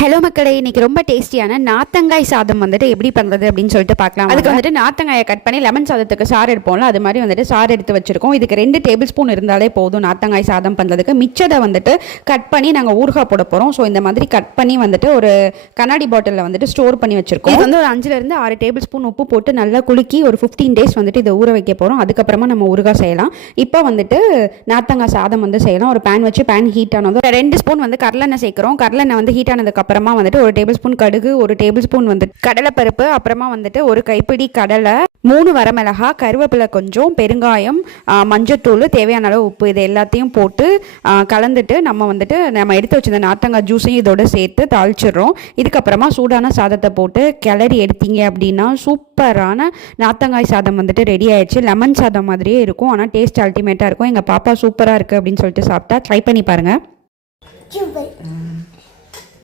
Hello மக்களே இன்னைக்கு ரொம்ப டேஸ்டியான நாத்தங்காய் சாதம் வந்துட்டு எப்படி பண்ணுறது அப்படின்னு சொல்லிட்டு பார்க்கலாம் அதுக்கு வந்துட்டு நாத்தங்காயை கட் பண்ணி லெமன் சாதத்துக்கு சாறு எடுப்போம்ல அது மாதிரி வந்துட்டு சாறு எடுத்து வச்சிருக்கோம். இதுக்கு ரெண்டு டேபிள் ஸ்பூன் இருந்தாலே போதும் நாத்தங்காய் சாதம் பண்ணுறதுக்கு மிச்சதை வந்துட்டு கட் பண்ணி நாங்கள் ஊறுகாய் போட போகிறோம் ஸோ இந்த மாதிரி கட் பண்ணி வந்துட்டு ஒரு கண்ணாடி பாட்டிலில் வந்துட்டு ஸ்டோர் பண்ணி வச்சிருக்கோம். இது வந்து ஒரு அஞ்சுலேருந்து ஆறு டேபிள் ஸ்பூன் உப்பு போட்டு நல்லா குலுக்கி ஒரு ஃபிஃப்டீன் டேஸ் வந்துட்டு இதை ஊற வைக்க போகிறோம் அதுக்கப்புறமா நம்ம ஊறுகாய் செய்யலாம். இப்போ வந்துட்டு நாத்தங்காய் சாதம் வந்து செய்யலாம். ஒரு பேன் வச்சு பேன் ஹீட் ஆனதும் ரெண்டு ஸ்பூன் வந்து கடலெண்ணெய் சேர்க்குறோம். கடலெண்ணெய் வந்து ஹீட் ஆனதுக்கு அப்புறமா வந்துட்டு ஒரு டேபிள் ஸ்பூன் கடுகு ஒரு டேபிள் ஸ்பூன் வந்து கடலைப்பருப்பு அப்புறமா வந்துட்டு ஒரு கைப்பிடி கடலை மூணு வரமிளகா கருவேப்பிலை கொஞ்சம் பெருங்காயம் மஞ்சத்தூள் தேவையான அளவு உப்பு இது எல்லாத்தையும் போட்டு கலந்துட்டு நம்ம வந்துட்டு நம்ம எடுத்து வச்சிருந்த நாத்தங்காய் ஜூஸையும் இதோட சேர்த்து தாளிச்சிடுறோம். இதுக்கப்புறமா சூடான சாதத்தை போட்டு கிளறி எடுத்தீங்க அப்படின்னா சூப்பரான நாத்தங்காய் சாதம் வந்துட்டு ரெடி ஆயிடுச்சு. லெமன் சாதம் மாதிரியே இருக்கும். ஆனால் டேஸ்ட் அல்டிமேட்டாக இருக்கும். எங்கள் பாப்பா சூப்பராக இருக்குது அப்படின்னு சொல்லிட்டு சாப்பிட்டா ட்ரை பண்ணி பாருங்கள்.